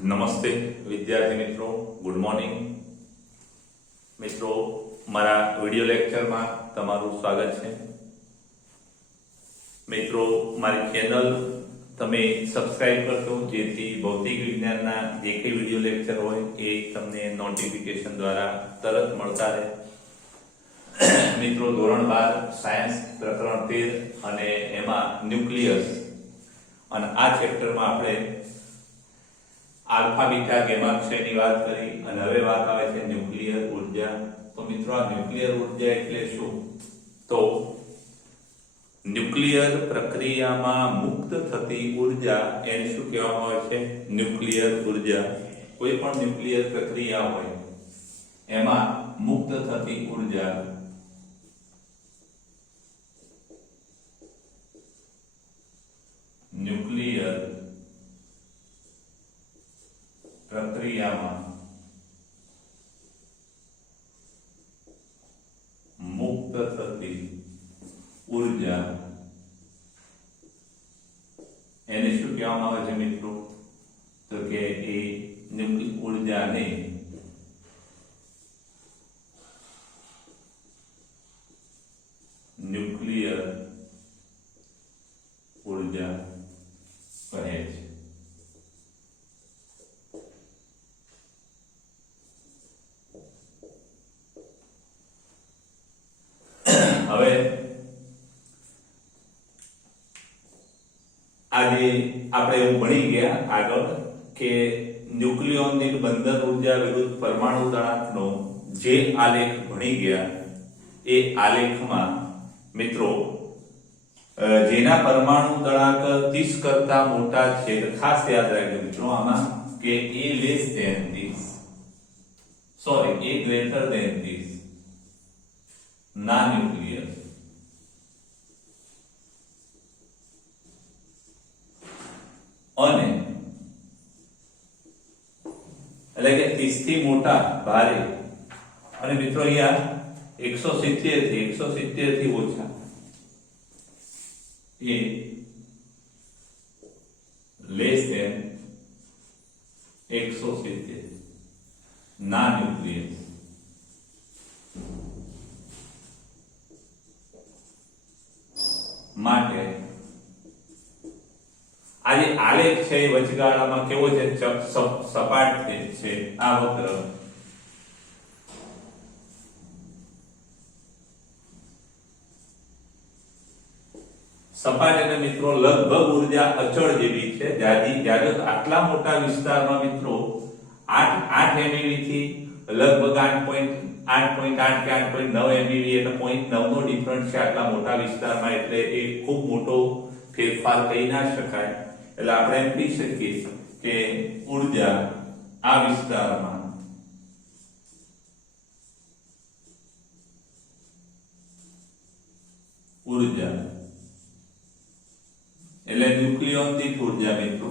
નમસ્તે વિદ્યાર્થી મિત્રો, ગુડ મોર્નિંગ મિત્રો. મારા વિડિયો લેક્ચરમાં તમારું સ્વાગત છે. મિત્રો, મારી ચેનલ તમે સબસ્ક્રાઇબ કરશો જેથી ભૌતિક વિજ્ઞાનના જે કંઈ વિડિયો લેક્ચર હોય એ તમને નોટિફિકેશન દ્વારા તરત મળતા રહે. મિત્રો, ધોરણ 12 સાયન્સ પ્રકરણ 13 અને એમાં ન્યુક્લિયસ અને આ ચેપ્ટરમાં આપણે આલ્ફા બીટા ગેમા ક્ષયની વાત કરી અને હવે વાત આવે છે ન્યુક્લિયર ઉર્જા. તો મિત્રો, આ ન્યુક્લિયર ઉર્જા એટલે શું? તો ન્યુક્લિયર પ્રક્રિયામાં મુક્ત થતી ઉર્જા એને શું કહેવામાં આવે છે? ન્યુક્લિયર ઉર્જા. કોઈ પણ ન્યુક્લિયર પ્રક્રિયા હોય એમાં મુક્ત થતી ઉર્જા ન્યુક્લિયર પ્રક્રિયામાં મુક્ત થતી ઉર્જા એને શું કહેવામાં આવે છે મિત્રો? તો કે એ ઉર્જાને ન્યુક્લિયર ઉર્જા કહે છે. હવે આજે આપણે એવું ભણી ગયા આગળ કે ન્યુક્લિયોનિક બંધન ઉર્જા વિરુદ્ધ પરમાણુ દળાંકનો જે આલેખ ભણી ગયા એ આલેખમાં મિત્રો જેના પરમાણુ દળાંક 30 કરતા મોટા છે, ખાસ યાદ રાખજો મિત્રો આમાં કે a less than 30 sorry a greater than 30 ના ન્યુક્લિયર અને એટલે કે 30 થી મોટા ભારે અને મિત્રો અહીંયા 170 થી ઓછા એ લેસ ધેન 170 ના ન્યુક્લિયર માટે આ જે આલેખ છે એ વચગાળામાં કેવો છે? સપાટ છે. આ વક્ર સપાટ એટલે મિત્રો લગભગ ઉર્જા અચળ જેવી છે. જ્યારે આટલા મોટા વિસ્તારમાં મિત્રો 8 MeV થી લગભગ 8.8 કે 8.9 MeV એટલે 0.9 નો ડિફરન્સ છે આટલા મોટા વિસ્તારમાં. એટલે એ ખૂબ મોટો ફેરફાર કહી ના શકાય. એટલે આપણે એમ કહી શકીએ કે ઉર્જા આ વિસ્તારમાં ઉર્જા એટલે ન્યુક્લિયોન દીઠ ઉર્જા મિત્રો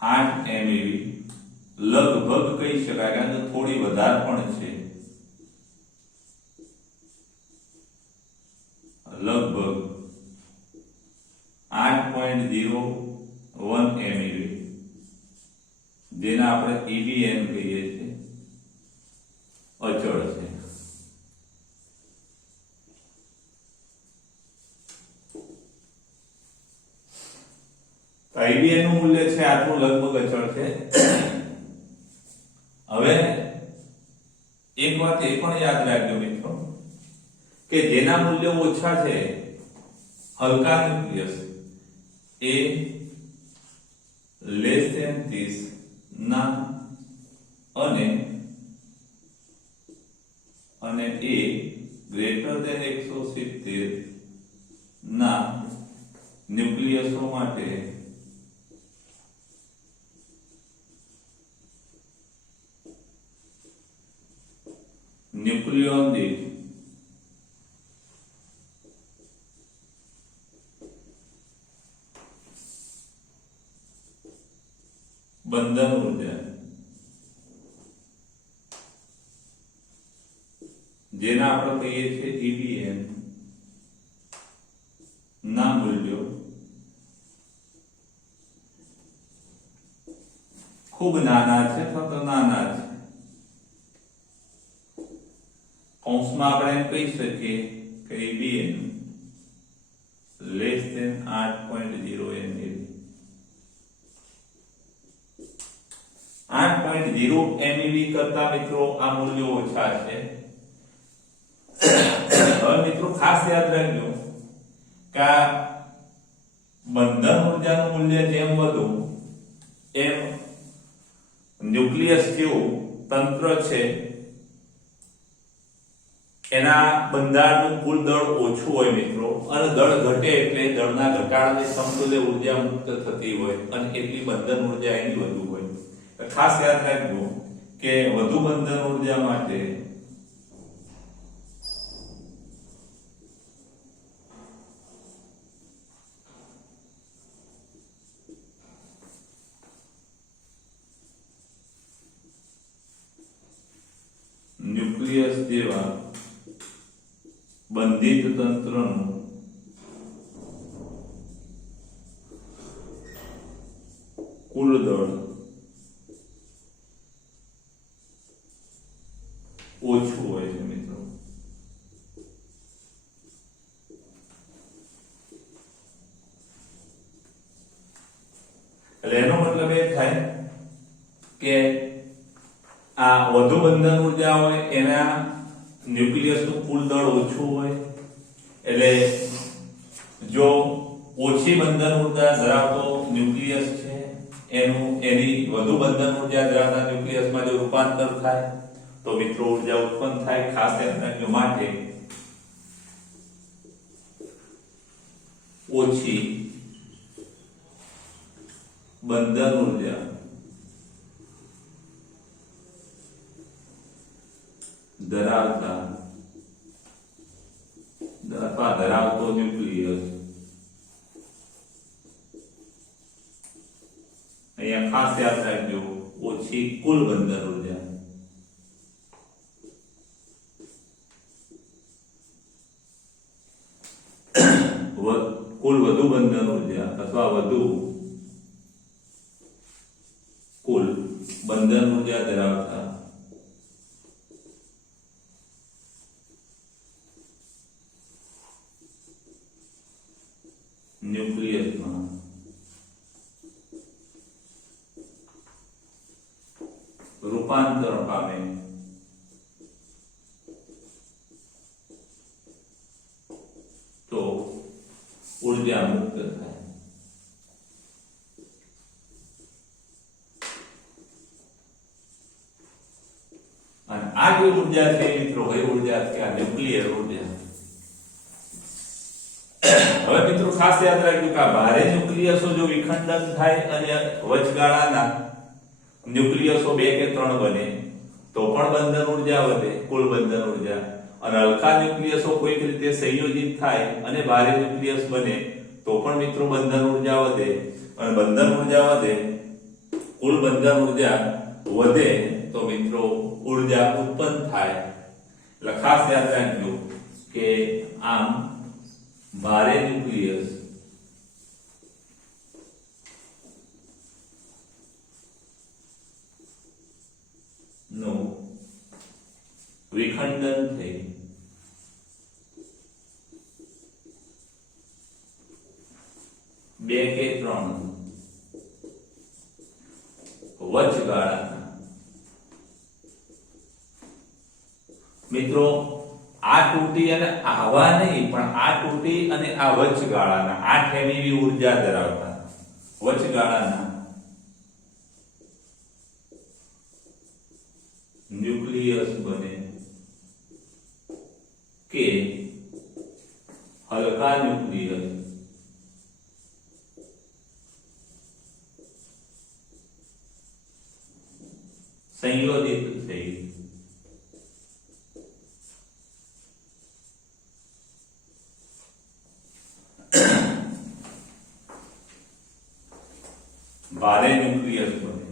8 MeV લગભગ કહી શકાય, કારણ કે થોડી વધારે પણ છે. લગભગ 8.01 MeV જેને આપણે EBM કહીએ છીએ અચળ છે. IBM નું મૂલ્ય છે આટલું લગભગ અચળ છે. હવે એક વાત એ પણ યાદ રાખજો મિત્રો કે જેના મૂલ્યો ઓછા છે હલકા ન્યુક્લિયસ એ લેસ ધેન 30 ના અને એ ગ્રેટર ધેન 170 ના ન્યુક્લિયસો માટે ન્યુક્લિયોન દીઠ બંધન ઉર્જા જેના આપણે કહીએ છીએ EBM ના મૂલ્યો ખૂબ નાના છે અથવા તો નાના છે. કૌંસમાં આપણે એમ કહી શકીએ કે Bn less than 8.0 MeV. 8.0 MeV કરતા મિત્રો આ મૂલ્યો ઓછા છે. હવે મિત્રો ખાસ યાદ રાખજો કે આ બંધન ઊર્જાનું મૂલ્ય જેમ વધુ એમ ન્યુક્લિયસ જેવું તંત્ર છે એના બંધારણનું કુલ દળ ઓછું હોય મિત્રો, અને દળ ઘટે એટલે દળના ઘટાડાની સમતુલ્ય ઊર્જા મુક્ત થતી હોય અને એટલી બંધન ઊર્જા એની વધુ હોય. ખાસ યાદ રાખજો કે વધુ બંધન ઊર્જા માટે ન્યુક્લિયસ જેવા બંધિત તંત્રનું કુલ દળ ઓછું હોય છે મિત્રો. એટલે એનો મતલબ એ થાય કે આ વધુ બંધન ઊર્જા હોય એના ન્યુક્લિયસનું કુલ દળ ઓછું હોય. એટલે જો ઓછી બંધન ઊર્જા ધરાવતો ન્યુક્લિયસ છે એની વધુ બંધન ઊર્જા ધરાવતા ન્યુક્લિયસમાં જો રૂપાંતર થાય તો મિત્રો ઊર્જા ઉત્પન્ન થાય. ખાસ ધ્યાન રાખજો માટે ઓછી બંધન ઊર્જા ધરાવતા અથવા ધરાવતો ન્યુક્લિયસ, અહીંયા ખાસ યાદ રાખજો ઓછી કુલ બંધન ઊર્જા, કુલ વધુ બંધન ઊર્જા અથવા વધુ કુલ બંધન ઊર્જા ધરાવતા ન્યુક્લિયસમાં રૂપાંતર પામે તો ઊર્જા મુક્ત થાય. અને આ જે ઊર્જા છે મિત્રો એ ઊર્જા છે આ ન્યુક્લિયર ઊર્જા. હવે મિત્રો ખાસ યાદ રાખજો કે આ ભારે ન્યુક્લિયસો જો વિખંડન થાય અને વચગાળાના ન્યુક્લિયસો 2 કે 3 બને તો પણ બંધન ઊર્જા વધે, કુલ બંધન ઊર્જા. અને હલકા ન્યુક્લિયસો કોઈક રીતે સંયોજિત થાય અને ભારે ન્યુક્લિયસ બને તો પણ મિત્રો બંધન ઊર્જા વધે. અને બંધન ઊર્જા વધે, કુલ બંધન ઊર્જા વધે તો મિત્રો ઊર્જા ઉત્પન્ન થાય. એટલે ખાસ યાદ રાખજો કે આમ ભારે ન્યુક્લિયસ નો વિખંડન થઈ બે કે 3 વચગાળાના મિત્રો આ તૂટી અને આવા નહીં પણ આ તૂટી અને આ વચગાળાના 8 MeV ઊર્જા ધરાવતા વચગાળાના ન્યુક્લિયસ બને કે હલકા ન્યુક્લિયસ સંયોજિત થઈ ભારે ન્યુક્લિયસ બને.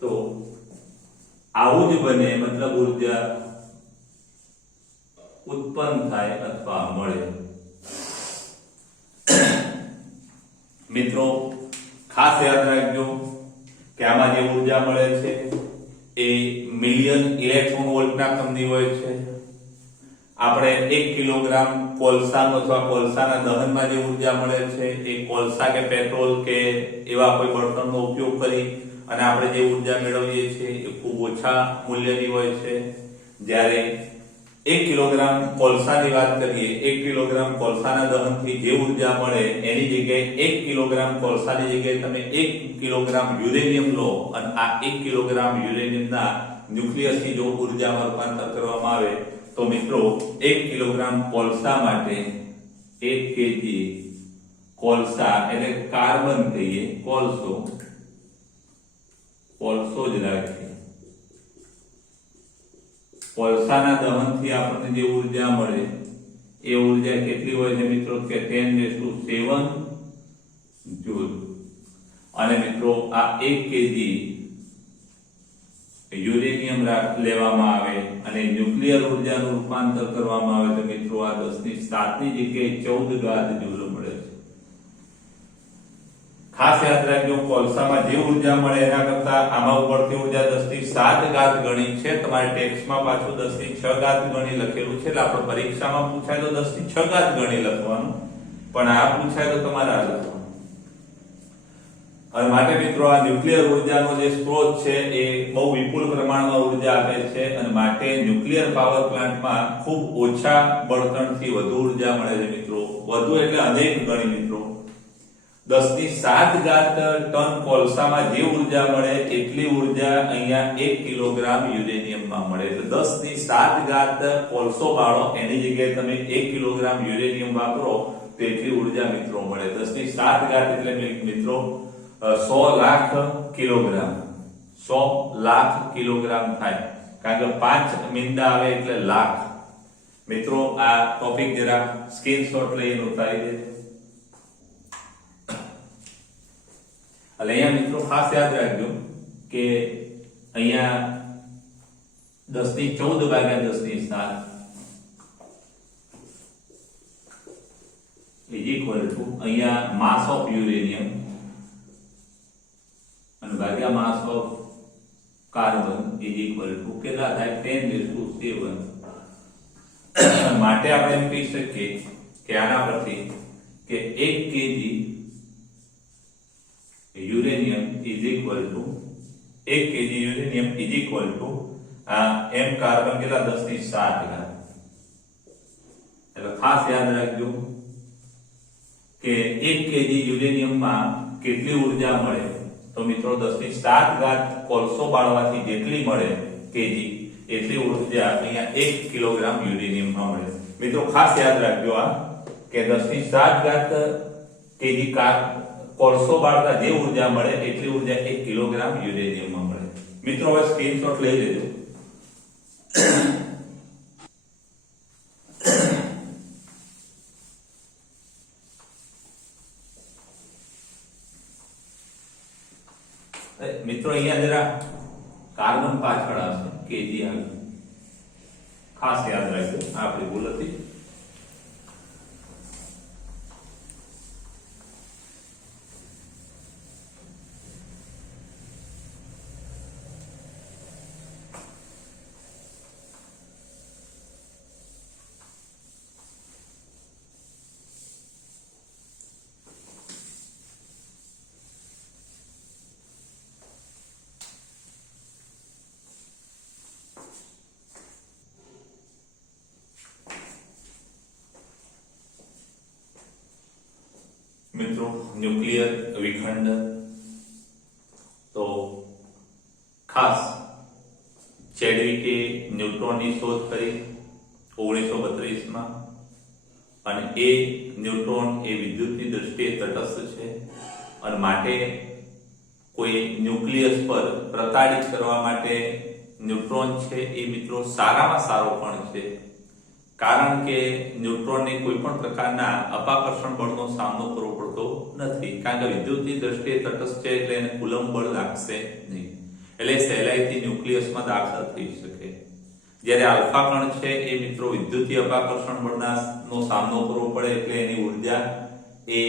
તો આવું જ બને મતલબ ઉત્પન્ન થાય અથવા મળે। મિત્રો ખાસ યાદ રાખજો કે આમાં જે ઉર્જા મળે છે એ મિલિયન ઇલેક્ટ્રોન વોલ્ટના ક્રમની હોય છે। આપણે 1 કિલોગ્રામ કોલસાનો અથવા કોલસાના દહનમાં જે ઉર્જા મળે છે એ કોલસા કે પેટ્રોલ કે એવા કોઈ બળતણનો ઉપયોગ કરી અને આપણે જે ઉર્જા મેળવીએ છીએ એ ખૂબ ઓછા મૂલ્યની હોય છે। જ્યારે 1 કિલોગ્રામ કોલસાની વાત કરીએ, 1 કિલોગ્રામ કોલસાના દહનથી જે ઉર્જા મળે એની જગ્યાએ 1 કિલોગ્રામ કોલસાની જગ્યાએ તમે 1 કિલોગ્રામ યુરેનિયમ લો અને આ 1 કિલોગ્રામ યુરેનિયમના ન્યુક્લિયસની જો ઉર્જામાં રૂપાંતર કરવામાં આવે તો મિત્રો 1 કિલોગ્રામ કોલસા માટે 1 કેજી કોલસા એટલે કાર્બન કહીએ, કોલસો જ રાખીએ। કોલસાના દહનથી આપણને જે ઉર્જા મળે એ ઉર્જા કેટલી હોય છે મિત્રો કે 10⁷ જૂલ। અને મિત્રો આ 1 કેજી યુરેનિયમ લેવામાં આવે અને ન્યુક્લિયર ઉર્જાનું રૂપાંતર કરવામાં આવે તો મિત્રો આ 10⁷ ની જગ્યાએ 14 ઘાત જૂલ મળે છે। ખાસ યાદ રાખજો કોલસામાં જે ઉર્જા મળે એના કરતા આમાં ઉપરથી ઉર્જા 10⁷ ઘાત ગણી છે। તમારે ટેક્સ્ટમાં પાછું 10�6 ઘાત ગણી લખેલું છે એટલે આપણે પરીક્ષામાં પૂછાય તો 10�6 ઘાત ગણી લખવાનું, પણ આ પૂછાય તો તમારે આ લખવાનું। અને માટે મિત્રો આ ન્યુક્લિયર ઉર્જાનો જે સ્ત્રોત છે એ બહુ વિપુલ પ્રમાણમાં ઉર્જા આપે છે અને માટે ન્યુક્લિયર પાવર પ્લાન્ટમાં ખૂબ ઓછા બળતણથી વધુ ઉર્જા મળે છે મિત્રો। વધુ એટલે અનેક ગણી મિત્રો 10⁷ ઘાત ટન કોલસામાં જે ઉર્જા મળે એટલી ઉર્જા અહીંયા 1 કિલોગ્રામ યુરેનિયમમાં મળે। એટલે 10⁷ ઘાત કોલસો બાળો એની જગ્યાએ તમે 1 કિલોગ્રામ યુરેનિયમ વાપરો તો એટલી ઉર્જા મિત્રો મળે। 10⁷ ઘાત એટલે મિત્રો 100 લાખ કિલોગ્રામ, 100 લાખ કિલોગ્રામ થાય, કારણ કે 5 મીંડા આવે એટલે લાખ। મિત્રો આ ટોપિક જરા સ્ક્રીનશોટ લઈને ઉતારી દેજો। એટલે અહીંયા મિત્રો ખાસ યાદ રાખજો કે અહીંયા 10⁴ ભાગ્યા 10⁷ is equal to અહીંયા માસ ઓફ યુરેનિયમ અને ભાગ્યા માસ of carbon is equal to કેટલા થાય 10⁷। માટે આપણે એમ કહી શકીએ કે આના પરથી કે 1 KG uranium is equal to 1 KG uranium is equal to આ m કાર્બન કેટલા 10⁷ ઘાત। એટલે ખાસ યાદ રાખજો કે 1 કેજી યુરેનિયમમાં કેટલી ઉર્જા મળે તો મિત્રો 10⁷ ઘાત કોલસો બાળવાથી જેટલી મળે કેજી એટલી ઉર્જા અહીંયા 1 કિલોગ્રામ યુરેનિયમમાં મળે। મિત્રો ખાસ યાદ રાખજો આ કે 10⁷ ઘાત કેજી કોલસો બાળતા જે ઉર્જા મળે એટલી ઉર્જા 1 કિલોગ્રામ યુરેનિયમમાં મળે। મિત્રો હવે સ્ક્રીનશોટ લઈ લેજો। મિત્રો અહીંયા જરા કાર્બન પાછળ આવશે કેજી આગળ, ખાસ યાદ રાખજો આપણી ભૂલ હતી। મિત્રો ન્યુક્લિયર વિખંડન તો ખાસ ચેડવિકે ન્યુટ્રોનની શોધ કરી 1932 માં અને એ ન્યુટ્રોન એ વિદ્યુતની દ્રષ્ટિએ તટસ્થ છે અને માટે કોઈ ન્યુક્લિયસ પર પ્રતાડિત કરવા માટે ન્યુટ્રોન છે એ મિત્રો સારામાં સારો પણ છે, કારણ કે ન્યુટ્રોનને કોઈ પણ પ્રકારના અપાકર્ષણ બળનો સામનો કરવો પડતો નથી, કારણ કે વિદ્યુતની દ્રષ્ટિએ તટસ્થ છે એટલે એને કુલંબ બળ લાગશે નહીં, એટલે સહેલાઈથી ન્યુક્લિયસમાં દાખલ થઈ શકે। જ્યારે આલ્ફા કણ છે એ મિત્રો વિદ્યુતીય અપાકર્ષણ બળનો સામનો કરવો પડે એટલે એની ઉર્જા એ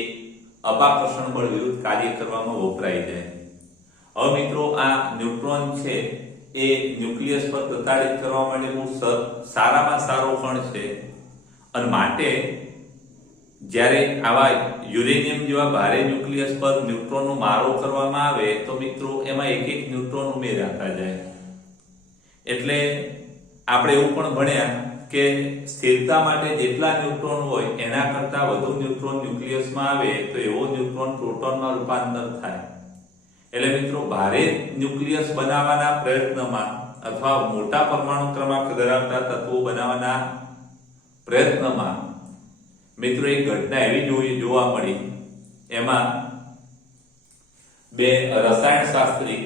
અપાકર્ષણ બળ વિરુદ્ધ કાર્ય કરવામાં વપરાઈ જાય. હવે મિત્રો આ ન્યુટ્રોન છે એ ન્યુક્લિયસ પર પ્રતાડિત કરવા માટે બહુ સારામાં સારો કણ છે અને માટે જ્યારે આવા યુરેનિયમ જેવા ભારે ન્યુક્લિયસ પર ન્યુટ્રોનનો મારો કરવામાં આવે તો મિત્રો એમાં એક એક ન્યુટ્રોન ઉમેરાતા જાય. એટલે આપણે એવું પણ ભણ્યા કે સ્થિરતા માટે જેટલા ન્યુટ્રોન હોય એના કરતા વધુ ન્યુટ્રોન ન્યુક્લિયસમાં આવે તો એવો ન્યુટ્રોન પ્રોટોનમાં રૂપાંતર થાય. એટલે મિત્રો ભારે ન્યુક્લિયસ બનાવવાના પ્રયત્નમાં અથવા મોટા પરમાણુ ક્રમાંક ધરાવતા તત્વો બનાવવાના પ્રયત્નમાં મિત્રો એક ઘટના એવી જોવા મળી. એમાં બે રસાયણશાસ્ત્રી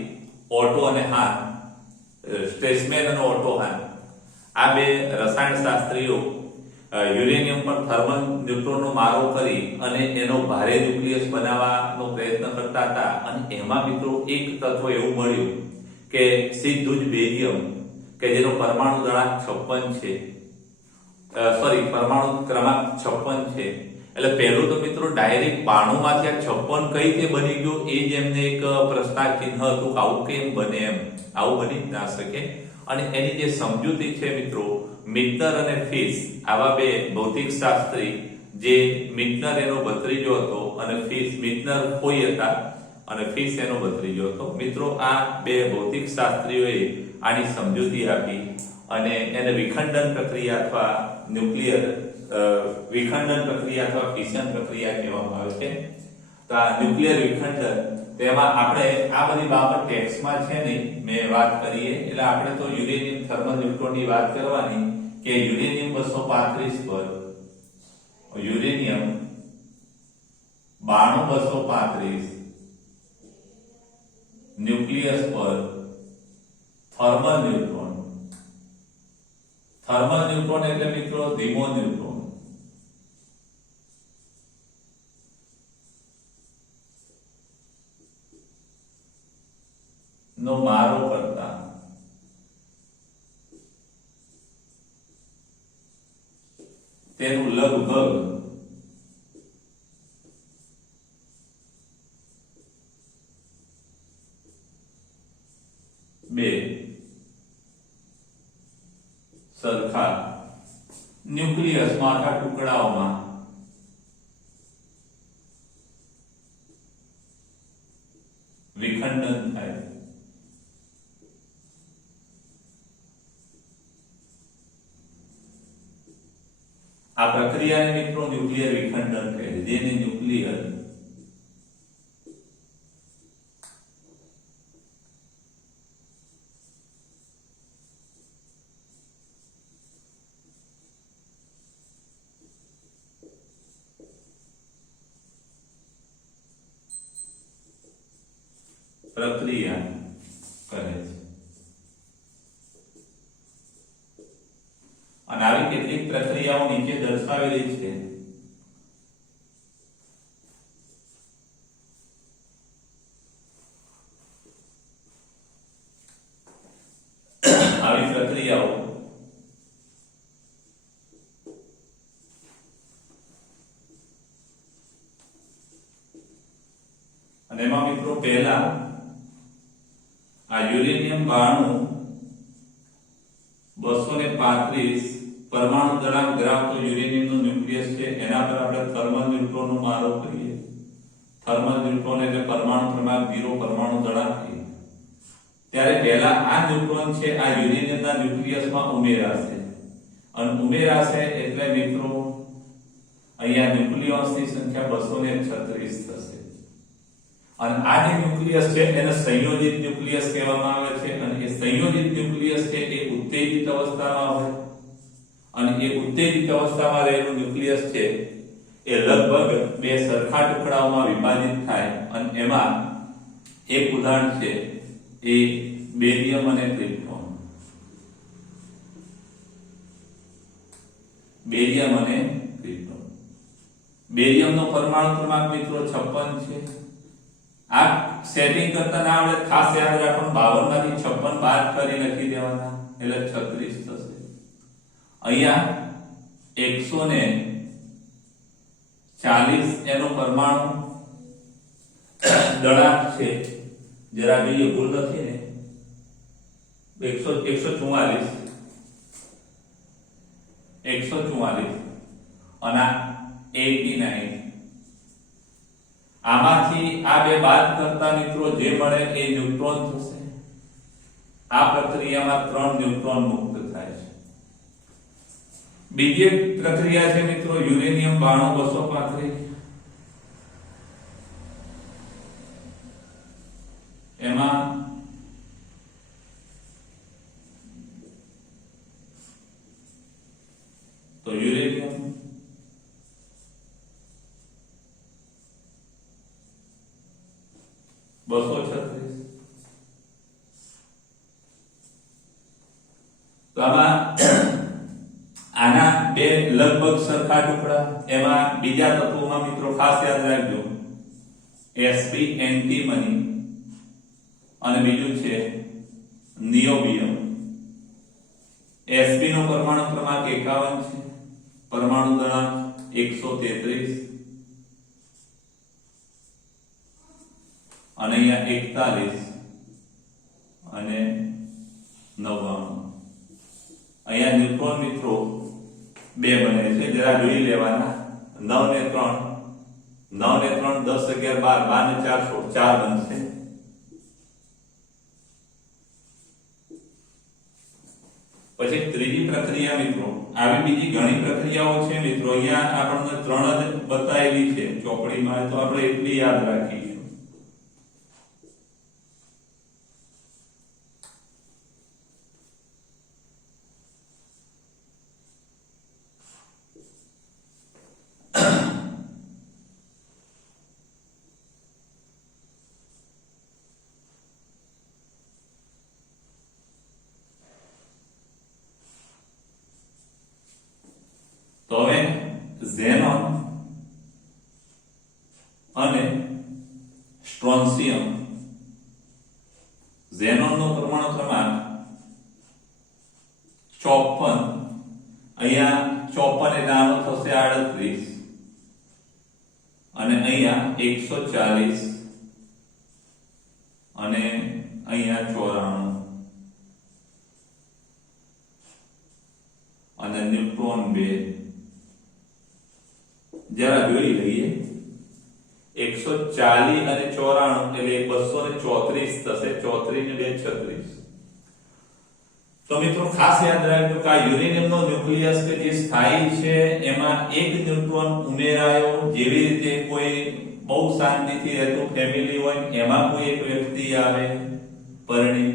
ઓટો અને હાન, સ્ટ્રેસમેન અને ઓટો હાન, આ બે રસાયણશાસ્ત્રીઓ યુરેનિયમ પર થર્મલ ન્યુટ્રોનનો મારો કરી અને એનો ભારે ન્યુક્લિયસ બનાવવાનો પ્રયત્ન કરતા હતા. અને એમાં મિત્રો એક તત્વ એવું મળ્યું કે સીધું જ બેરિયમ કે જેનો પરમાણુ ક્રમાંક 56 છે, પરમાણુ ક્રમાંક 56 છે. એટલે પહેલું તો મિત્રો ડાયરેક્ટ 92 માંથી આ 56 કઈ રીતે બની ગયો એ જ એમને એક પ્રશ્નાર્થ ચિહ્ન હતું કે આવું કેમ બને, એમ આવું બની જ ના શકે. અને એની જે સમજૂતી છે મિત્રો, મિટનર અને ફિશ આવા બે ભૌતિક શાસ્ત્રી, જે મિટનર એનો ભત્રીજો હતો અને ફિશ, મિટનર કોઈ હતા અને ફિશ એનો ભત્રીજો હતો. મિત્રો આ બે ભૌતિક શાસ્ત્રીઓએ આની સમજૂતી આપી અને એને વિખંડન પ્રક્રિયા અથવા ન્યુક્લિયર વિખંડન પ્રક્રિયા અથવા ફિશન પ્રક્રિયા કહેવામાં આવે છે. તો આ ન્યુક્લિયર વિખંડન, તેમાં આપણે આ બધી બાબત ટેક્સ્ટમાં છે નહીં, મેં વાત કરીએ એટલે આપણે તો યુરેનિયમ થર્મલ ન્યુટ્રોનની વાત કરવાની કે યુરેનિયમ 235 પર યુરેનિયમ 92235 ન્યુક્લિયસ પર થર્મલ ન્યુટ્રોન એટલે મિત્રો ધીમો ન્યુટ્રોન નો મારો કરતા તેનું લગભગ બે સરખા ન્યુક્લિયસમાં આખા ટુકડાઓમાં વિખંડન થાય. આ પ્રક્રિયાને મિત્રો ન્યુક્લિયર વિખંડન કહે છે, જેને ન્યુક્લિયર પ્રક્રિયા કહે છે. અને આવી કેટલીક પ્રક્રિયાઓ નીચે દર્શાવેલી છે. આવી પ્રક્રિયાઓ અને એમાં મિત્રો પહેલા આ યુરેનિયમ 235 પરમાણુ દળાંક ધરાવતો યુરેનિયમનો ન્યુક્લિયસ છે, એના પર આપણે થર્મલ ન્યુટ્રોનનો મારો કરીએ. થર્મલ ન્યુટ્રોન એટલે પરમાણુ ક્રમાંક 0, પરમાણુ દળાંક 1. ત્યારે પહેલા આ ન્યુટ્રોન છે આ યુરેનિયમના ન્યુક્લિયસમાં ઉમેરાશે અને ઉમેરાશે એટલે મિત્રો અહીંયા ન્યુક્લિયોન્સની સંખ્યા 236 થશે. અને આ જે ન્યુક્લિયસ છે એને સંયોજિત ન્યુક્લિયસ કહેવામાં આવે છે. અને એ સંયોજિત ન્યુક્લિયસ છે એ ઉત્તેજિત અવસ્થામાં હોય અને એ ઉત્તેજિત અવસ્થામાં રહેલું ન્યુક્લિયસ છે એ લગભગ બે સરખા ટુકડાઓમાં વિભાજિત થાય. અને એમાં એક ઉદાહરણ છે એ બેરિયમ અને ક્રિપ્ટોન. બેરિયમ અને ક્રિપ્ટોન. બેરિયમનો પરમાણુ ક્રમાંક મિત્રો 56 છે. આ સેટિંગ કરતા ના આવડે ખાસ યાદ રાખવાનું, 52 માંથી 56 બાદ કરી લખી દેવાના એટલે 36 થશે. અહીંયા 140 એનો પરમાણુ દળાંક છે, જરા જોઈએ ભૂલ નથી ને, 144 અને 89. આમાંથી આ બે બાદ કરતા મિત્રો જે મળે એ ન્યુટ્રોન થશે. આ પ્રક્રિયામાં 3 ન્યુટ્રોન મુક્ત થાય છે. બીજી પ્રક્રિયા છે મિત્રો યુરેનિયમ 92 એમાં તો યુરેનિયમ 236. તો આના બે લગભગ સરખા ટુકડા. એમાં બીજા તત્વોમાં મિત્રો ખાસ યાદ રાખજો Sp એન્ટીમની અને બીજું છે નિયોબિયમ. Sp નો પરમાણુ ક્રમાંક 51 છે, પરમાણુ દળાંક 133 અને અહીંયા 41 અને 99. અહીંયા ન્યુટ્રોન મિત્રો બે બને છે, જરા જોઈ લેવાના. 9 ને 3 10 11 12 12 ને 4 4 બનશે. પછી ત્રીજી પ્રક્રિયા મિત્રો, આવી બીજી ઘણી પ્રક્રિયાઓ છે મિત્રો, અહીંયા આપણને 3 જ બતાવેલી છે ચોપડીમાં, તો આપણે એટલી યાદ રાખીશું. તો હવે ઝેનોન અને સ્ટ્રોન્સિયમ. ઝેનોનનો પરમાણુ ક્રમાંક 54, અહીંયા 54 એટલે આનો થશે 38 અને અહીંયા 140 અને અહીંયા 94 અને ન્યુટ્રોન 2. જરા જોઈ લઈએ. 140 અને 94 એટલે 234 થશે. 34 ને 2 36. તો મિત્રો ખાસ યાદ રાખજો કે આ યુરેનિયમનો ન્યુક્લિયસ કે જે સ્થાયી છે એમાં એક ન્યુટ્રોન ઉમેરાયો. જેવી રીતે કોઈ બહુ શાંતિથી રહેતું ફેમિલી હોય એમાં કોઈ એક વ્યક્તિ આવે પરણી,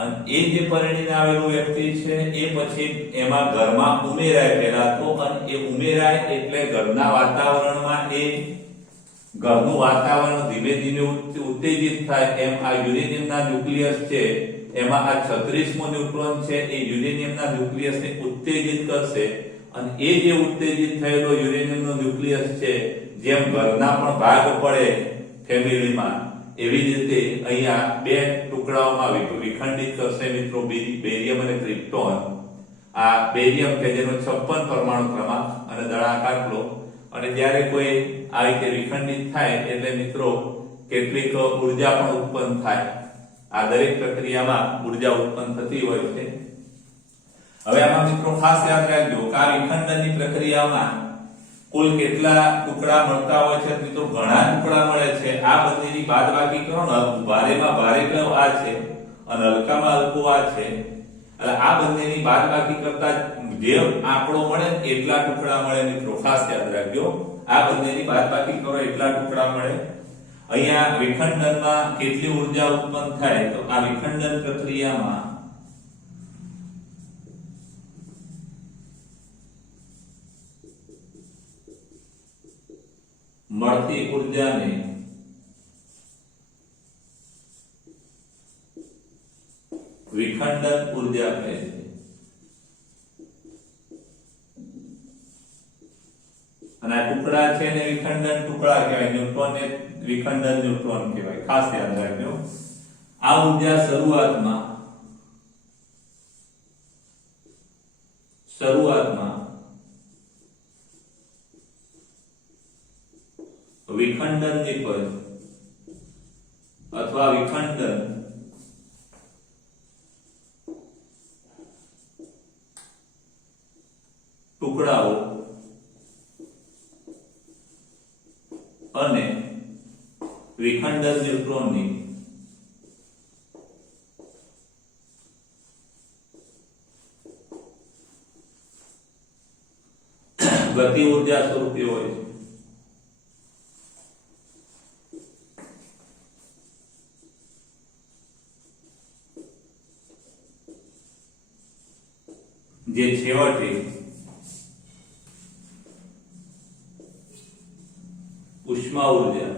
અને એ જે પરણીને આવેલો વ્યક્તિ છે એ પછી એમાં ઘરમાં ઉમેરાય પહેલા તો, અને એ ઉમેરાય એટલે ઘરના વાતાવરણમાં એ ઘરનું વાતાવરણ ધીમે ધીમે ઉત્તેજિત થાય. એમ આ યુરેનિયમના ન્યુક્લિયસ છે એમાં આ 36મો ન્યુટ્રોન છે એ યુરેનિયમના ન્યુક્લિયસને ઉત્તેજિત કરશે, અને એ જે ઉત્તેજિત થયેલો યુરેનિયમનો ન્યુક્લિયસ છે જેમ ઘરના પણ ભાગ પડે ફેમિલીમાં, એવી રીતે અહીંયા બે ટુકડાઓમાં વિખંડિત કરશે મિત્રો બેરિયમ અને ક્રિપ્ટોન. આ બેરિયમ કે જેનો 56 પરમાણુ ક્રમાંક અને દળાંક આટલો, અને જ્યારે કોઈ આ રીતે વિખંડિત થાય એટલે મિત્રો કેટલીક ઉર્જા પણ ઉત્પન્ન થાય. આ દરેક પ્રક્રિયામાં ઉર્જા ઉત્પન્ન થતી હોય છે. હવે આમાં મિત્રો ખાસ યાદ રાખજો કે આ વિખંડનની પ્રક્રિયામાં કુલ કેટલા ટુકડા મળતા હોય છે મિત્રો? ઘણા ટુકડા મળે છે. આ બંનેની બાદબાકી કરો ને, ભારેમાં ભારે કયો આ છે અને હલકામાં હલકો આ છે, એટલે આ બંનેની બાદબાકી કરતા જે આંકડો મળે એટલા ટુકડા મળે મિત્રો. ખાસ યાદ રાખજો, આ બંનેની બાદબાકી કરો એટલા ટુકડા મળે. અહીંયા વિખંડનમાં કેટલી ઉર્જા ઉત્પન્ન થાય? તો આ વિખંડન પ્રક્રિયામાં મળતી ઉર્જાને વિખંડન ઉર્જા કહે છે. અને આ ટુકડા છે ને વિખંડન ટુકડા કહેવાય. ન્યુટ્રોન ને વિખંડન ન્યુટ્રોન કહેવાય. ખાસ યાદ રાખજો. આ ઉર્જા શરૂઆતમાં અથવા વિખંડન ટુકડાઓ અને વિખંડન ન્યુટ્રોનની ગતિ ઊર્જા સ્વરૂપે હોય છે. જે છેવટે ઉષ્મા ઊર્જા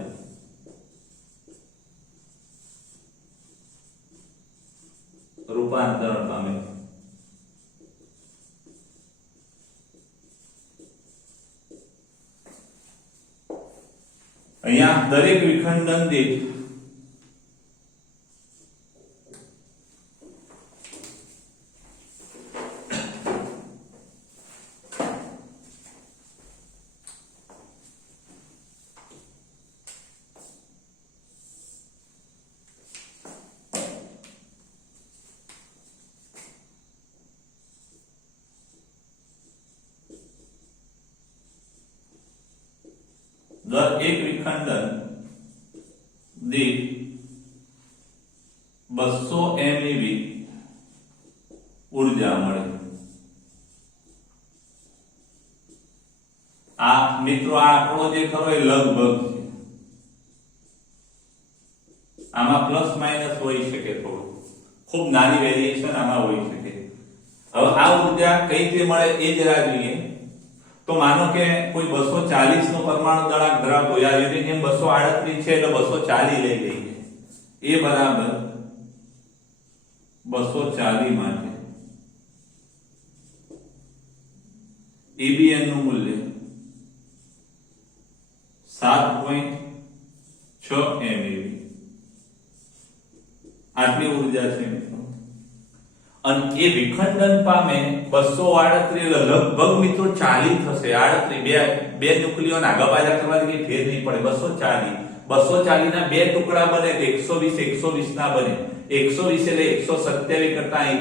રૂપાંતરણ પામે છે. અહીંયા દરેક વિખંડન દીઠ એક વિખંડન દીઠ 200 MeV ઊર્જા મળે. આ મિત્રો આ આંકડો જે ખરો એ લગભગ છે. આમાં પ્લસ માઇનસ હોઈ શકે, થોડું ખૂબ નાની વેરિએશન આમાં હોઈ શકે. હવે આ ઊર્જા કઈ રીતે મળે એ જરા જોઈએ. તો માનો કે કોઈ 240 નો પરમાણુ દળાંક ધરાવતો હોય, આ યુરેનિયમ 238 છે એટલે 240 લઈ લઈએ. એ બરાબર 240 માટે EBN નું મૂલ્ય 7.6 MeV આટલી ઊર્જા છે મિત્રો. અને એ વિખંડન પામે 238 એટલે લગભગ મિત્રો 40 થશે. 38 બે ન્યુક્લિયોન આગા પાછા કરવાથી કઈ ફેર નહીં પડે. 240 ના બે ટુકડા બને તો 120 ના બને. 120 એટલે 127 કરતા અને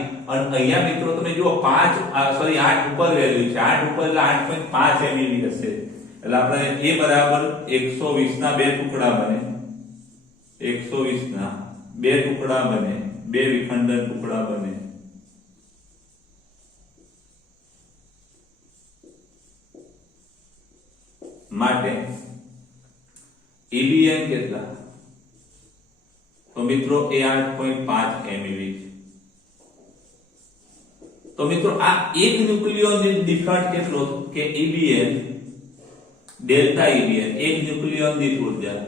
અહીંયા મિત્રો તમે જુઓ 8 ઉપર વેલ્યુ છે. 8 ઉપર એટલે 8.5 MeV હશે. એટલે આપણે એ બરાબર 120 ના બે ટુકડા બને. 120 ના બે ટુકડા બને, બે વિખંડન ટુકડા બને. માટે EBN કેટલા? તો મિત્રો એ 8.5 MeV છે. તો મિત્રો આ એક ન્યુક્લિયોન દીઠ કેટલો કે EBN ડેલ્ટા EBN એક ન્યુક્લિયોન દીઠ ઊર્જા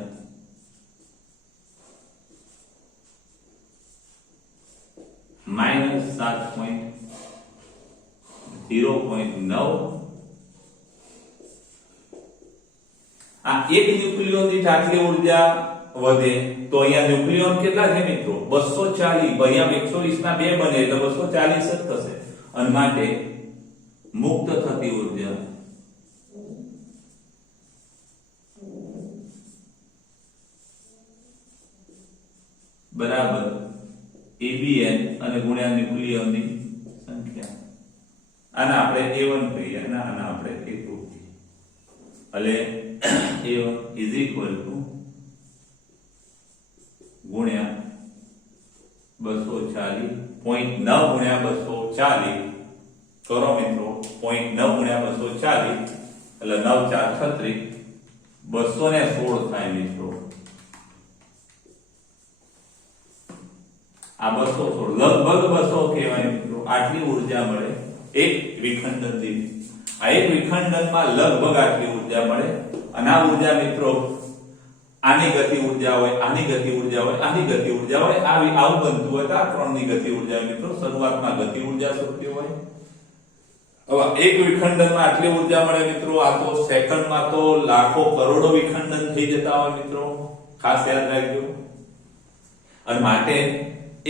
-7.0.9. આ એક ન્યુક્લિયોન દીઠ આટલી ઊર્જા વધે તો અહીંયા ન્યુક્લિયોન કેટલા છે મિત્રો? 240. અહીંયા 120 ના બે બને એટલે 240 જ થશે. અને માટે મુક્ત થતી ઊર્જા બરાબર EBN અને ગુણ્યા ન્યુક્લિયોનની સંખ્યા. આને આપણે A1 કહીએ અને આને આપણે A2 કહીએ. એટલે A1 is equal to ગુણ્યા 240 0.9 ગુણ્યા 240 કરો મિત્રો. 0.9 ગુણ્યા 240 એટલે 9 4 36 216 થાય મિત્રો. આ 216 લગભગ 200 કહેવાય મિત્રો. આટલી ઊર્જા મળે એક વિખંડન દીઠ. આ એક વિખંડનમાં લગભગ આટલી ઊર્જા મળે. અને આ ઊર્જા મિત્રો આની ગતિ ઊર્જા હોય, આની ગતિ ઊર્જા હોય, આની ગતિ ઊર્જા હોય, આવું બનતું હોય તો આ ત્રણની ગતિ ઊર્જા મિત્રો શરૂઆતમાં ગતિ ઊર્જા શોધતી હોય. હવે એક વિખંડનમાં આટલી ઊર્જા મળે મિત્રો. આ તો સેકન્ડમાં તો લાખો કરોડો વિખંડન થઈ જતા હોય મિત્રો, ખાસ યાદ રાખજો. અને માટે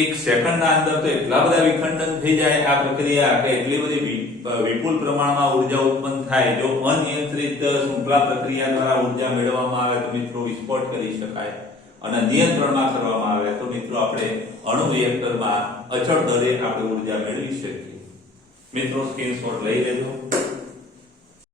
એક સેકન્ડના અંદર તો એટલા બધા વિખંડન થઈ જાય આ પ્રક્રિયા કે એટલી બધી વિપુલ પ્રમાણમાં ઊર્જા ઉત્પન્ન થાય. જો અનિયંત્રિત શૃંખલા પ્રક્રિયા દ્વારા ઊર્જા મેળવવામાં આવે તો મિત્રો વિસ્ફોટ કરી શકાય. અને નિયંત્રણમાં કરવામાં આવે તો મિત્રો આપણે અણુ રિએક્ટરમાં અચળ દરે આપણે ઉર્જા મેળવી શકીએ. મિત્રો સ્ક્રીનશોટ લઈ લેજો.